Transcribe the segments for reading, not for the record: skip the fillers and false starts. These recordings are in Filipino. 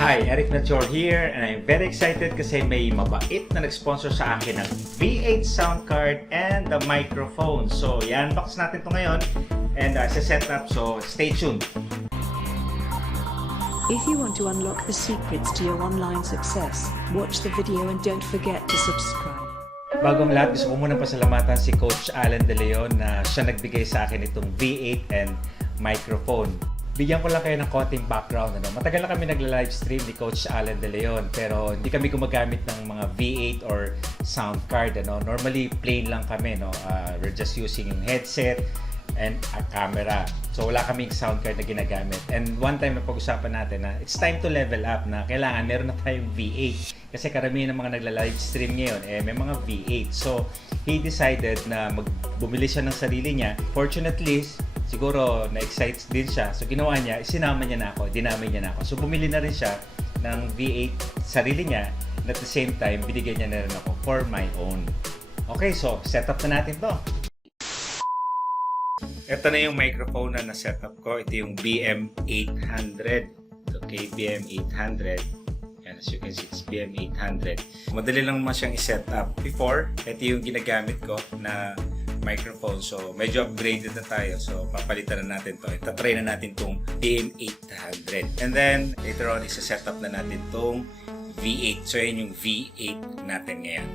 Hi, Eric Nachor here, and I'm very excited kasi may mabait na nag-sponsor sa akin ng V8 Soundcard and the microphone. So, i-unbox natin to ngayon and sa setup, so stay tuned. If you want to unlock the secrets to your online success, watch the video and don't forget to subscribe. Bago ang lahat, gusto ko muna pasalamatan si Coach Alan De Leon na siya nagbigay sa akin itong V8 and microphone. Bigyan ko lang kayo ng konting background. Matagal na kami nagla-livestream ni Coach Alan De Leon pero hindi kami gumagamit ng mga V8 or sound card. Normally, plain lang kami. We're just using yung headset and a camera. So wala kaming sound card na ginagamit. And one time napag-usapan natin na it's time to level up na kailangan meron na tayong V8. Kasi karamihan ng mga nagla-livestream ngayon may mga V8. So he decided na bumili siya ng sarili niya. Fortunately, siguro na-excite din siya. So ginawa niya, sinama niya na ako, dinamay niya na ako. So bumili na rin siya ng V8 sarili niya. And at the same time, binigyan niya na rin ako for my own. Okay, so setup na natin to. Ito na yung microphone na na-setup ko. Ito yung BM800. Okay, BM800. Yan, as you can see, it's BM800. Madali lang naman siyang i-set up. Before, ito yung ginagamit ko na microphone. So, medyo upgraded na tayo. So, papalitan na natin to. Itatry na natin tong BM800. And then, later on, isa-set up na natin tong V8. So, yan yung V8 natin ngayon.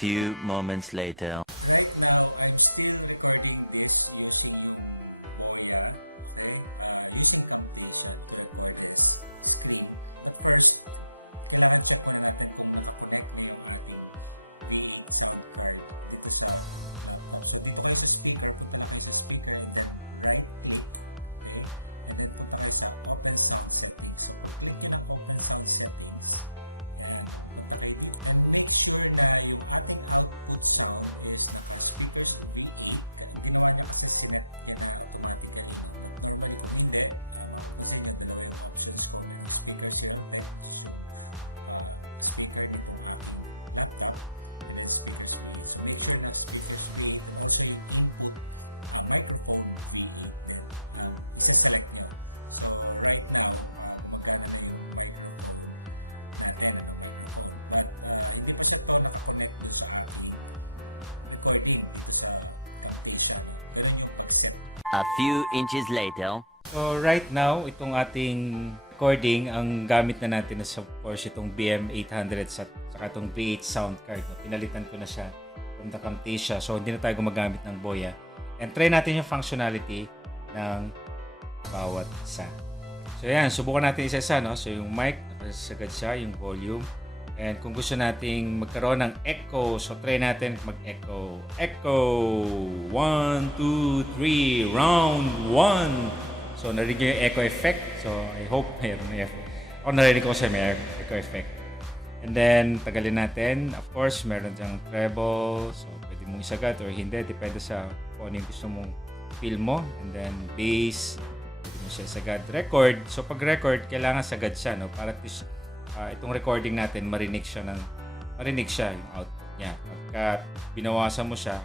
few moments later. A few inches later. So right now, itong ating recording, ang gamit na natin na of course itong BM800 at saka itong V8 Soundcard. Pinalitan ko na siya from the Camtasia. So hindi na tayo gumagamit ng Boya. And try natin yung functionality ng bawat isa. So yan, subukan natin isa-isa. No? So yung mic, nakasagad siya, yung volume. And kung gusto nating magkaroon ng echo, so try natin mag-echo. Echo! 1, 2, 3, round 1! So narinig nyo yung echo effect. So I hope mayroon na effect. Ako narinig ko kasi may echo effect. And then, tagalin natin. Of course, meron dyang treble. So pwede mong isagad or hindi. Depende sa kung ano yung gusto mong feel mo. And then, bass. Pwede mo siya isagad. Record. So pag record, kailangan sagad siya. No? Para at least, itong recording natin, marinig siya yung output niya. Pagka binawasan mo siya,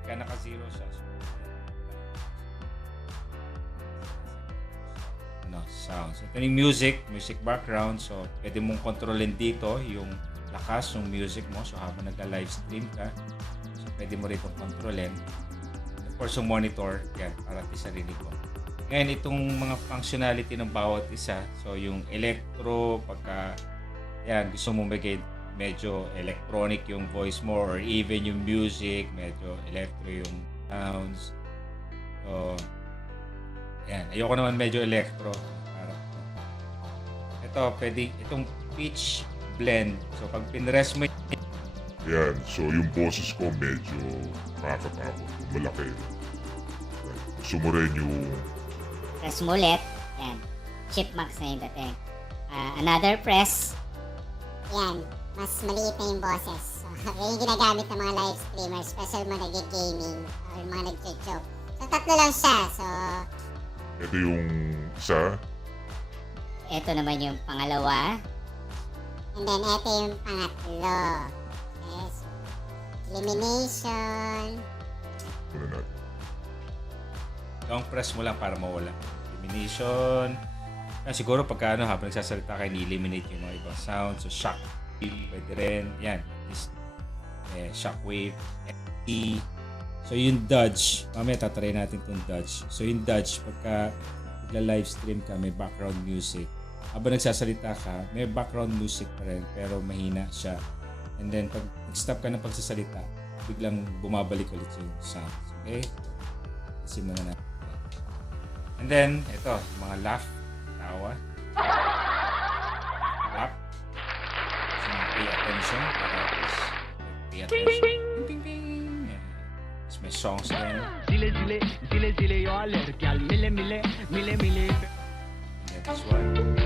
pagka naka-zero siya, so, sounds. Ito yung music background. So, pwede mong kontrolin dito yung lakas ng music mo. So, habang nagka-live stream ka, so, pwede mo rito kontrolin. Of course, yung monitor, yan, para at sarili ko. Ngayon, itong mga functionality ng bawat isa. So, yung electro, pagka yan, gusto mong medyo electronic yung voice mo or even yung music, medyo electro yung sounds. So, yan. Ayoko naman medyo electro. Ito, pwede, itong pitch blend. So, pag pinrest mo Ayan, so yung boses ko medyo nakakatakot, malaki. Gusto mo rin yung Press mo ulit. Yan. Chipmunks na yung dating. Another press. Yan, mas maliit na yung boses. So, yun yung ginagamit ng mga live streamers, special mga nag-gaming or mga nag-joke. So, tatlo lang siya. So, ito yung isa. Ito naman yung pangalawa. and then ito yung pangatlo. Okay, so, elimination. Muna natin. long press mo lang para mawala. Elimination. Siguro pagka habang nagsasalita kayo, ni-eliminate yung mga ibang sounds. So, shock wave, pwede rin. Yan. Shock wave. E. So, yung dodge. Mamaya tatry natin itong dodge. So, yung dodge, pagka nagla-live stream ka, may background music. Habang nagsasalita ka, may background music pa rin, pero mahina siya. And then, pag nag-stop ka ng pagsasalita, biglang bumabalik ulit yung sounds. Okay? Kasi muna natin. And then, ito, mga laugh. Tawa. Clap. So, pay attention. Pay attention. Ping, ping, ping. Yeah. Tapos may songs din. Zile zile, zile zile yo aler gal mile mile, mile mile. And then this one. And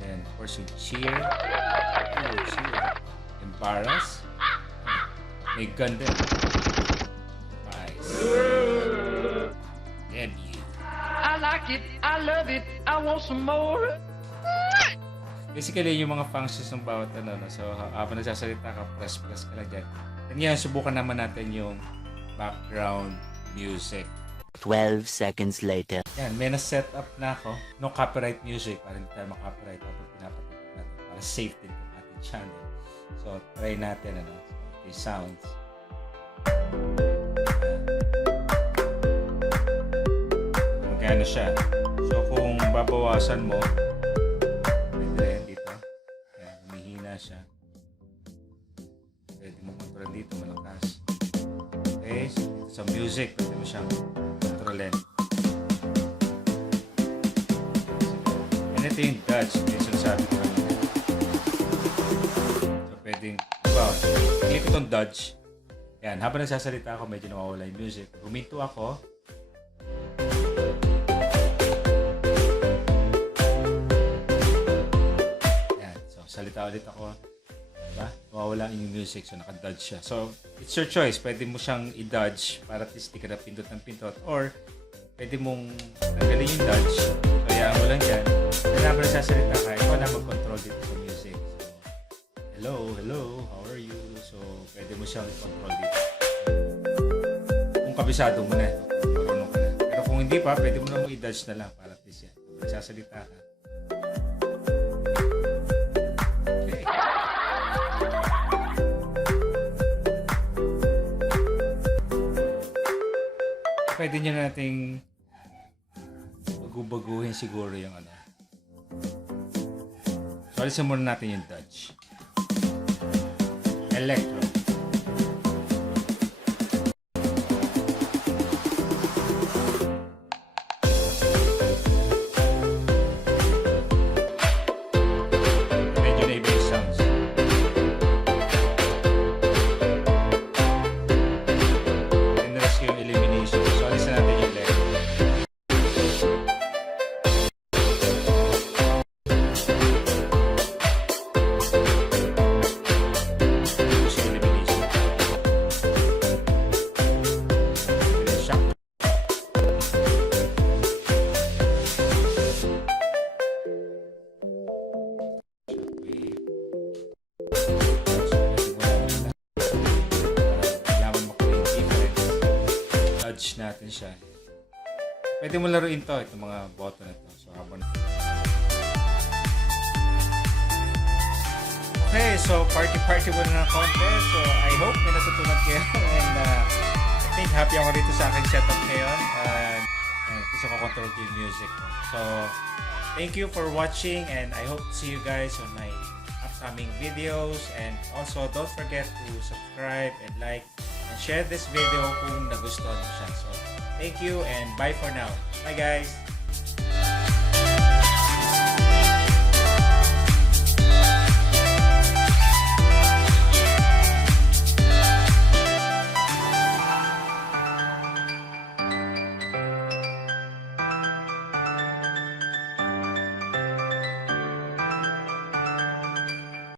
then, of course, yung cheer. Oh, cheer. Embarrass. May gun din. Nice. Debut. I like it, I love it, I want some more. Basically, yung mga functions ng bawat no? So, habang nagsasalita ka, press ka lang dyan. And yan, subukan naman natin yung background music. 12 seconds later. Yan, may na-set up na ako. No copyright music, para hindi tayo makopyright habang pinapatapos natin. Para safe din yung ating channel. So, try natin, yung sounds. Magkano siya. So, kung babawasan mo, pwede rin dito. Ayan, humihina siya. Sa music, pwede mo siyang kontrolin. Ito yung dodge, yung sinasabi ko kanina. So, pwedeng, click ko itong dodge. Yan, habang nagsasalita ako, medyo nawawala yung music. Huminto ako. Yan, so salita ulit ako. Diba? Nawawala yung music, so naka-dodge siya. So, it's your choice. Pwede mo siyang i-dodge para at least di ka na pindot ng pindot. Or, pwede mong tanggalin yung dodge. Kaya mo lang dyan. Kaya habang nagsasalita ka, ikaw na mag-control dito sa music. So, hello, how are you? So, pwede mo siyang i-control dito. Kung kabisado mo na, marunong ka na. Pero kung hindi pa, pwede mo na i-dodge na lang para at least yan. Habang nagsasalita ka. Okay. Pwede nyo nating baguhin siguro yung ano. So, alisin muna natin yung Dutch. Electro. Medyo na iba yung sounds. Tinras ko yung elimination. So, alisin natin yung electro. Natin siya. Pwede mo laruin to, itong mga button na to. So, habang... Okay, so party muna ng contest. So, I hope may natutunan kayo. And I think happy ako dito sa aking setup ngayon. And gusto ko control yung music ko. So, thank you for watching and I hope to see you guys on my upcoming videos. And also, don't forget to subscribe and like and share this video kung nagustuhan mo siya. So, thank you and bye for now. Bye guys!